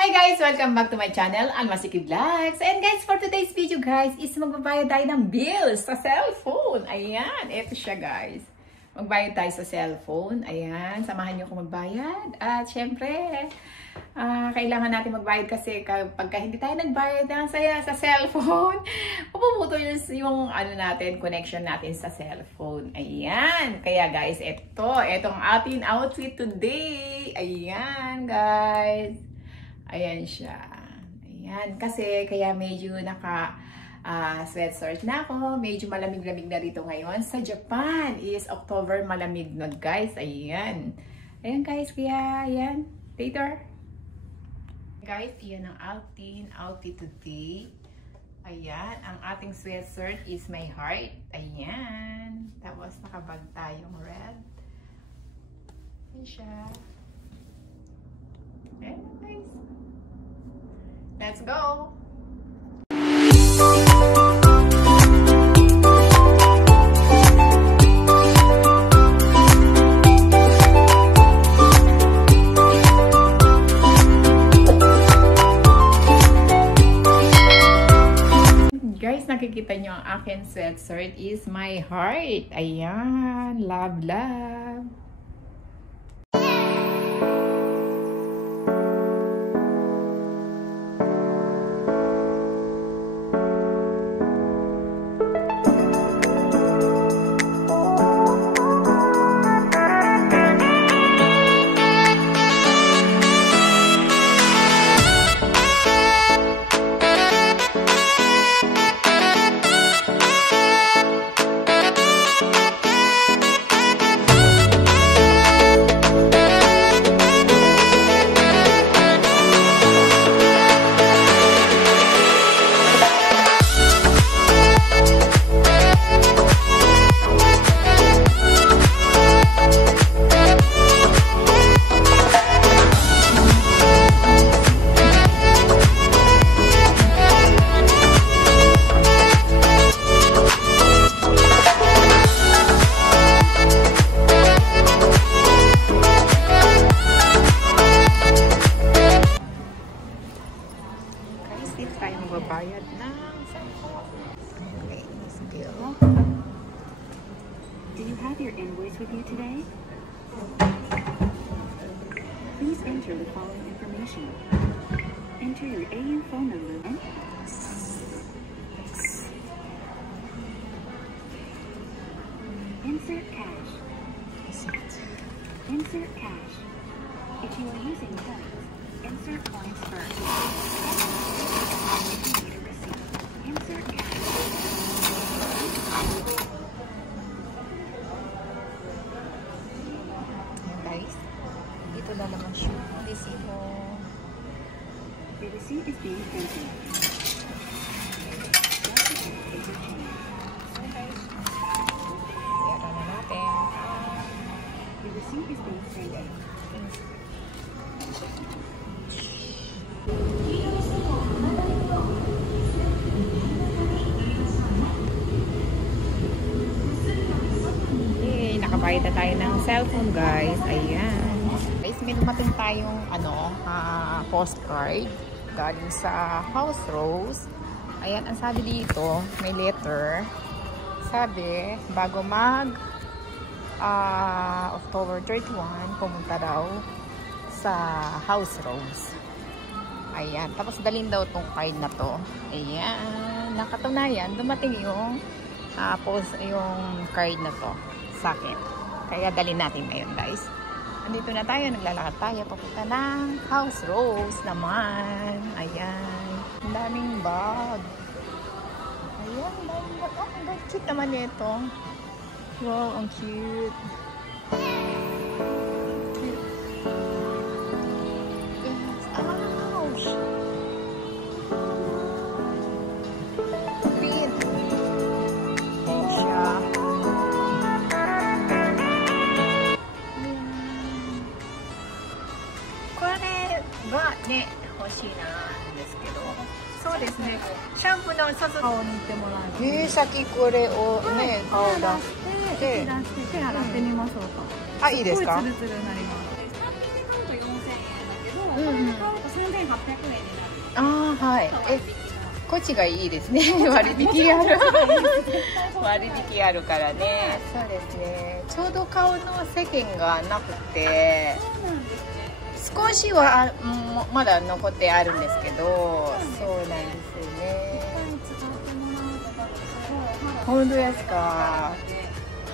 Hi guys! Welcome back to my channel, Almasiki Vlogs. And guys, for today's video guys, is magbabayad tayo ng bills sa cellphone. Ayan, eto siya guys. Magbayad tayo sa cellphone. Ayan, samahan niyo ako magbayad. At syempre, kailangan natin magbayad kasi pagka hindi tayo nagbayad sa cellphone, puputol yung natin, connection natin sa cellphone. Ayan, kaya guys, etong ating outfit today. Ayan guys. Ayan siya. Ayan. Kasi, kaya medyo sweatshirt na ako. Medyo malamig-lamig na rito ngayon. Sa Japan is October, malamig na guys. Ayan. Ayan guys. Kaya, ayan. Later. Guys, yan ang outfit today. Ayan. Ang ating sweatshirt is my heart. Ayan. Tapos, nakabag tayong red. Ayan siya. Ayan guys. Let's go! Guys, nakikita nyo ang akin sweatshirt is my heart. Ayan, love, love. Do you have your invoice with you today? Please enter the following information. Enter your AU phone number and insert cash. Insert cash. If you are using points, insert points first. If you need a receipt, insert cash. Ito na naman siya. Resibo. The receipt is being printed. Pera na natin. The receipt is being printed. Yay! Nakabayad na tayo ng cellphone guys. Ayan. May dumating tayong postcard galing sa House Rose. Ayan, ang sabi dito, may letter. Sabi, bago October 31, pumunta daw sa House Rose. Ayan, tapos dalhin daw tong card na to. Ayan, nakatunayan, dumating yung yung card na to sa akin. Kaya dalhin natin ngayon guys. Dito na tayo, naglalakad tayo papunta ng House Rose naman. Ayan. Ang daming bag. Ayan, ang daming bag. Oh, ang cute naman ito. Wow, ang cute. Yes. Ouch! Green. Ayan siya. Sakiこれをね、顔出して、手洗ってみましょうか。あ、いいですか？ツルツルになります。単品で買うと4000円だけど、買うと3800ああ、はい。こっちがいいですね。割引ある。割引あるからね。そうですね。ちょうど顔の世間がなくて、少しはまだ残ってあるんですけど、そうなんですよね。本当ですか。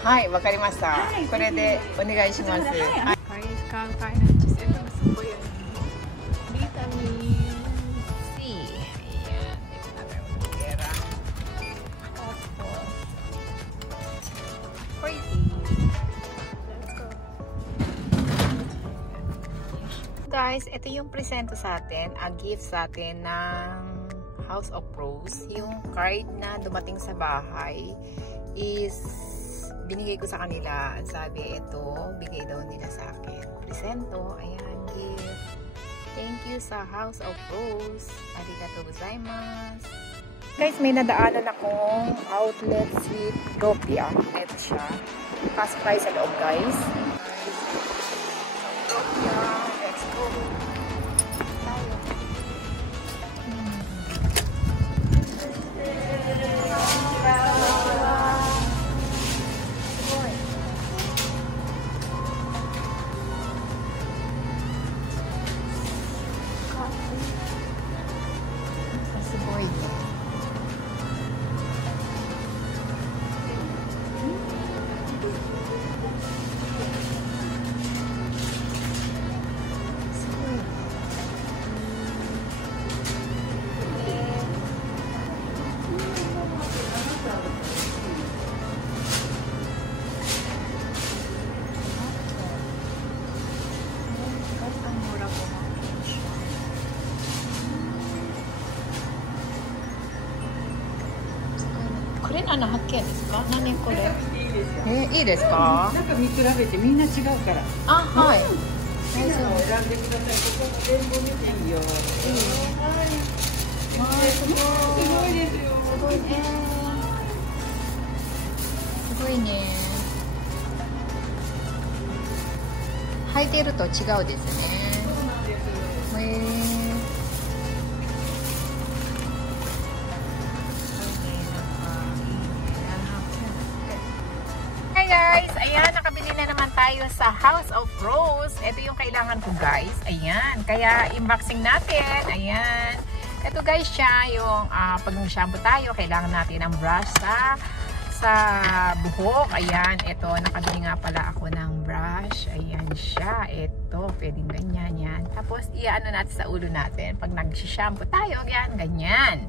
はい、わかりました。これでお願いします。Guys, ito yung presento sa atin, a gift sa atin ng House of Rose. Yung card na dumating sa bahay is binigay ko sa kanila. Ang sabi, ito, bigay daw nila sa akin. Presento, ayan, gift. Thank you sa House of Rose. Arigatou gozaimasu. Guys, may nadaanan akong outlet si Ropia. Ito siya. Fast price sa loob, guys. Ropia. Let's go. Tayo.これ何発見ですか？何これ？いいですか？なんか見比べてみんな違うから。あ、はい。大丈夫。選んでください。ここも全部見ていいよ。はい。すごいですよ。すごいね。すごいね。履いてると違うですね。そうなんです。へえ。Guys, ayan, nakabili na naman tayo sa House of Rose. Ito yung kailangan ko, guys. Ayan, kaya unboxing natin. Ayan. Ito, guys, siya yung pag shampoo tayo, kailangan natin ng brush sa buhok. Ayan, ito, nakabili nga pala ako ng brush. Ayan siya. Ito, pwedeng ganyan yan. Tapos, iyaano natin sa ulo natin. Pag nag-shampoo tayo, yan, ganyan.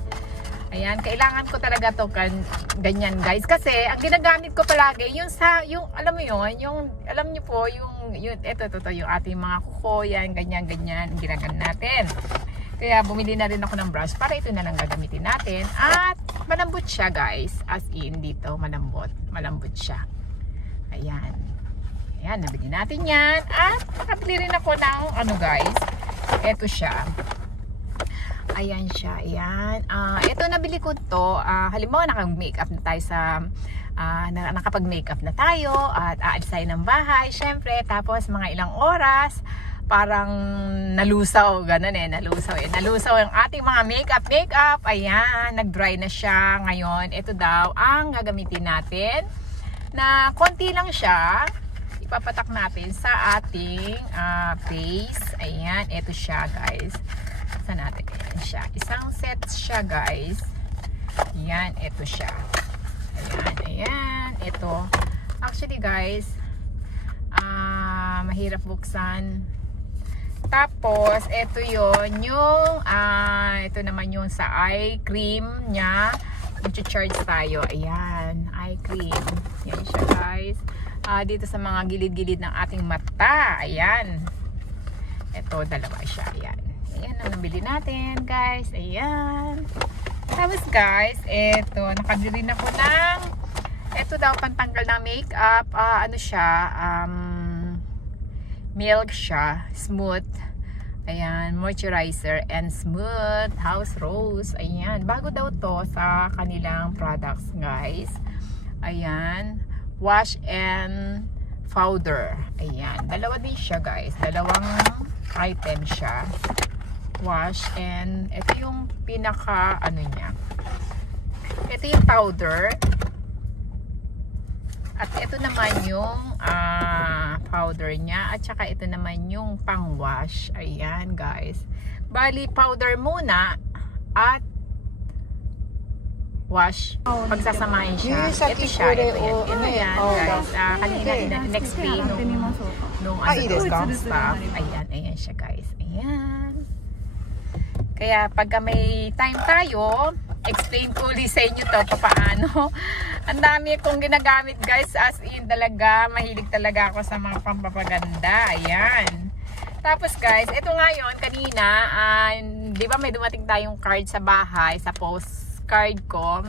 Ayan, kailangan ko talaga to ganyan, guys, kasi ang ginagamit ko palagi yung alam mo yun, alam niyo po yung ito yung ating mga kuko, yan, ganyan ginagamit natin. Kaya bumili na rin ako ng brush para ito na lang gagamitin natin at malambot siya, guys, as in dito malambot siya. Ayan, nabili natin yan at nakabili rin ako ng guys, ito siya. Ayan siya, ayan. Ito nabili ko to. Halimbawa nakag-makeup na tayo nakapag-makeup na tayo at aalis tayo ng bahay, syempre. Tapos mga ilang oras, parang nalusaw, ganun nalusaw yung ating mga makeup. Ayan, nag-dry na siya. Ngayon, ito daw ang gagamitin natin na konti lang siya. Ipapatak natin sa ating face. Ayan, ito siya, guys. Saan natin? Ayan siya. Isang set siya, guys. Ayan, ito siya. Ayan. Ito. Actually, guys, mahirap buksan. Tapos, ito yon yung, ito naman yung sa eye cream niya. Mag-charge tayo. Ayan, eye cream. Ayan siya, guys. Dito sa mga gilid-gilid ng ating mata. Ayan. Ito, dalawa siya. Ayan. Ayan ang nabili natin, guys. Ayan. Tapos, guys, eto, nakabili na ko ng eto daw, pantanggal ng makeup. Ano siya, milk siya, smooth. Ayan, moisturizer and smooth house rose. Ayan, bago daw to sa kanilang products, guys. Ayan, wash and powder. Ayan, dalawa din siya, guys. Dalawang item siya. wash. And ito yung pinaka ano niya. Ito yung powder. At ito naman yung powder niya. At saka ito naman yung pang wash. Ayan guys. Bali powder muna at wash. Pagsasamahin siya. Ito siya. Ito yan guys. Kanina in-explain nung staff. Ayan siya guys. Ayan. Kaya pagka may time tayo, explain ko ulit sa inyo to paano. Ang dami kong ginagamit guys, as in talaga, mahilig talaga ako sa mga pampapaganda. Ayan. Tapos guys, ito ngayon kanina, di ba may dumating tayong card sa bahay, sa postcard ko,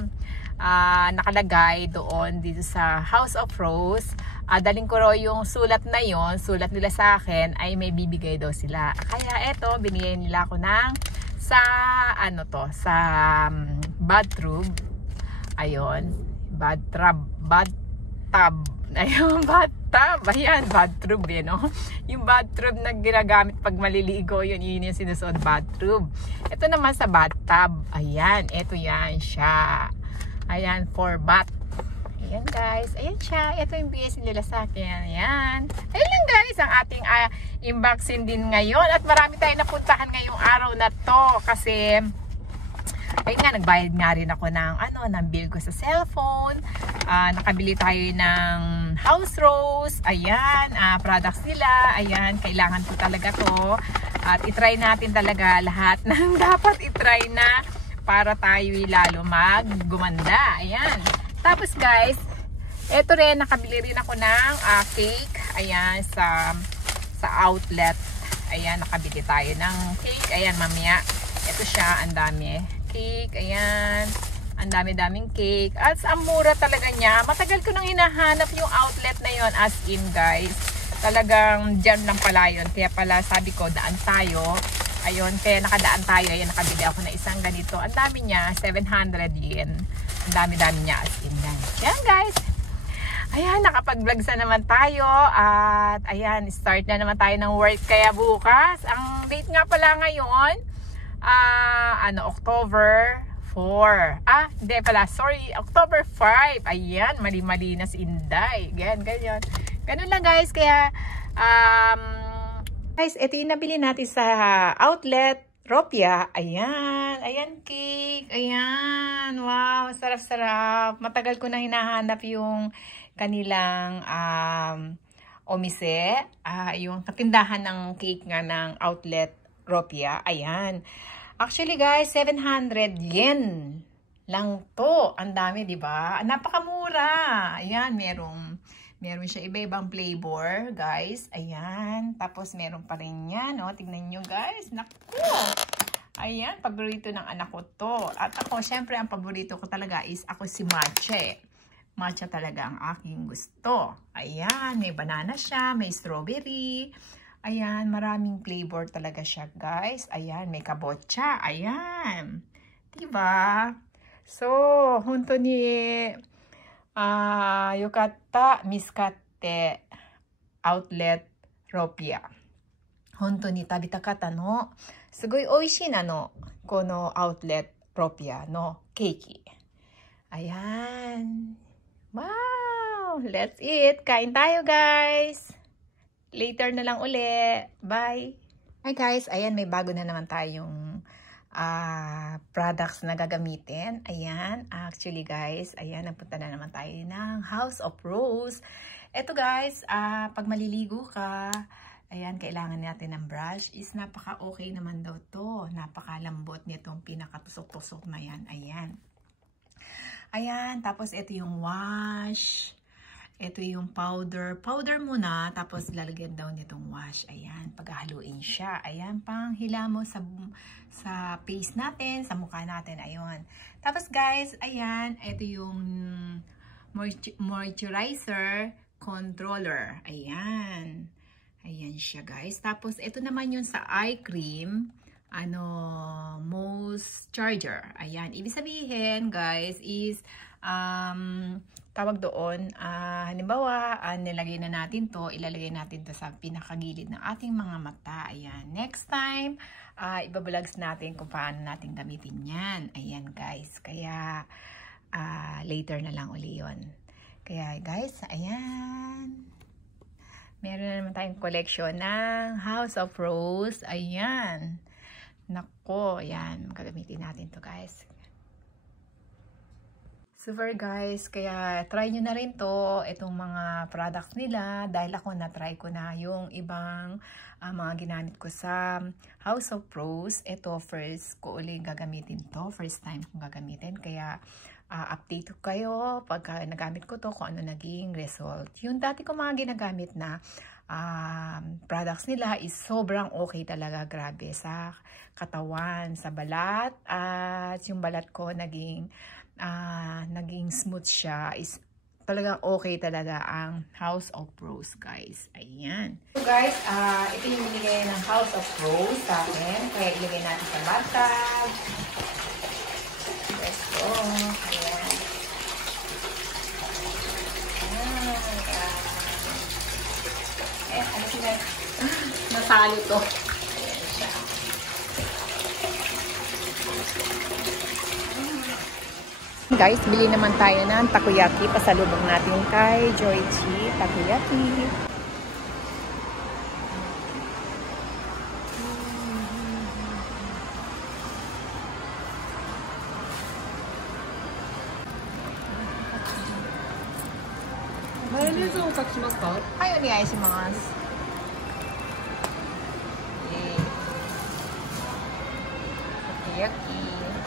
nakalagay doon dito sa House of Rose. Daling ko raw yung sulat na yon, sulat nila sa akin ay may bibigay daw sila. Kaya eto, binigay nila ako ng sa ano to, sa bathroom. Ayun, bathtub. Ayun, bathtub. Ayan, bathroom eh, no? Yung bathroom na ginagamit pag maliligo, yun yung sinusuot, bathroom. Ito naman sa bathtub. Ayan, ito yan siya. Ayan, for bath. Ayan guys, ayan siya. Ito yung BS nila sa akin. Ayan. Ayan lang guys, ang ating unboxing din ngayon. At marami tayong napuntahan ngayong araw na to. Kasi, ayun nga, nagbayad nga rin ako ng bill ko sa cellphone. Nakabili tayo ng House Rose. Ayan, products nila. Ayan, kailangan ko talaga to. At itry natin talaga lahat ng dapat itry na para tayo lalo maggumanda. Ayan. Tapos guys, eto rin, nakabili rin ako ng cake. Ayan, sa outlet. Ayan, nakabili tayo ng cake. Ayan, mamaya. Ito siya, ang dami. Cake, ayan. Ang dami-daming cake. At ang mura talaga niya. Matagal ko nang hinahanap yung outlet na yon, as in guys. Talagang dyan lang pala yun. Kaya pala sabi ko, daan tayo. Ayun, kaya nakadaan tayo. Ayan, nakabili ako na isang ganito. Ang dami niya, 700 yen. Ang dami-dami niya, as in guys. Ayan guys. Ayan, nakapag-vlog na naman tayo. At ayan, start na naman tayo ng work. Kaya bukas, ang date nga pala ngayon, October 4. Hindi pala, sorry, October 5. Ayan, mali-mali na si Inday. Ganyan. Ganun lang guys, kaya guys, ito yung nabili natin sa outlet Ropia. Ayan cake. Ayan, wow, sarap-sarap. Matagal ko na hinahanap yung kanilang omise, yung katindahan ng cake nga ng outlet Ropia. Ayan. Actually guys, 700 yen lang to. Ang dami, di ba? Napakamura. Ayan, meron siya iba-ibang flavor, guys. Ayan. Tapos meron pa rin yan, no? Tingnan nyo, guys. Naku! Ayan, paborito ng anak ko to. At ako, syempre, ang paborito ko talaga is ako si matcha. Matcha talaga ang aking gusto. Ayan, may banana siya, may strawberry. Ayan, maraming flavor talaga siya, guys. Ayan, may kabocha. Ayan. Diba? So, hunto ni yukata miskatte outlet Ropia. Honto ni tabitakata no sugoi oishii na no kono outlet Ropia no keiki. Ayan. Wow! Let's eat. Kain tayo, guys. Later na lang uli. Bye. Hi guys, ayan, may bago na naman tayong products na gagamitin. Ayan, actually guys, ayan, napunta na naman tayo ng House of Rose. Ito guys, pag maliligo ka, ayan, kailangan natin ng brush. Is napaka-okay naman daw to. Napakalambot nitong pinakatusok-tusok na yan. Ayan. Ayan, tapos ito yung wash. Ito yung powder. Powder muna, tapos lalagyan daw nitong wash. Ayan, paghahaluin siya. Ayan, pang hila mo sa face natin, sa mukha natin. Ayun. Tapos guys, ayan, ito yung moisturizer controller. Ayan. Ayan siya guys. Tapos ito naman yung sa eye cream. Rose charger. Ayan. Ibig sabihin, guys, is tawag doon, halimbawa, nilagay na natin to, ilalagay natin to sa pinakagilid ng ating mga mata. Ayan. Next time, ibabalags natin kung paano natin gamitin yan. Ayan, guys. Kaya, later na lang uli yun. Kaya, guys, ayan. Meron na naman tayong collection ng House of Rose. Ayan. Nako, ayan. Gagamitin natin to, guys. Super, guys. Kaya, try nyo na rin to. Itong mga products nila. Dahil ako na-try ko na yung ibang mga ginamit ko sa House of Rose. Ito, first ko ulit gagamitin to. First time kong gagamitin. Kaya, update ko kayo pagka nagamit ko to kung ano naging result. Yung dati ko mga ginagamit na products nila is sobrang okay talaga, grabe, sa katawan, sa balat, at yung balat ko naging smooth siya, is talagang okay talaga ang House of Rose, guys. Ayan. So guys, ito yung binigay ng House of Rose sa akin, kaya ilagay natin sa bathtub. Ito. Ayan. Ano sila? Nasalo to. Ayan siya. Guys, bili naman tayo ng takoyaki. Pasalubong natin kay Joychi. Takoyaki. Mayonnaise をおかけしますか？はい、お願いします。タコ焼き。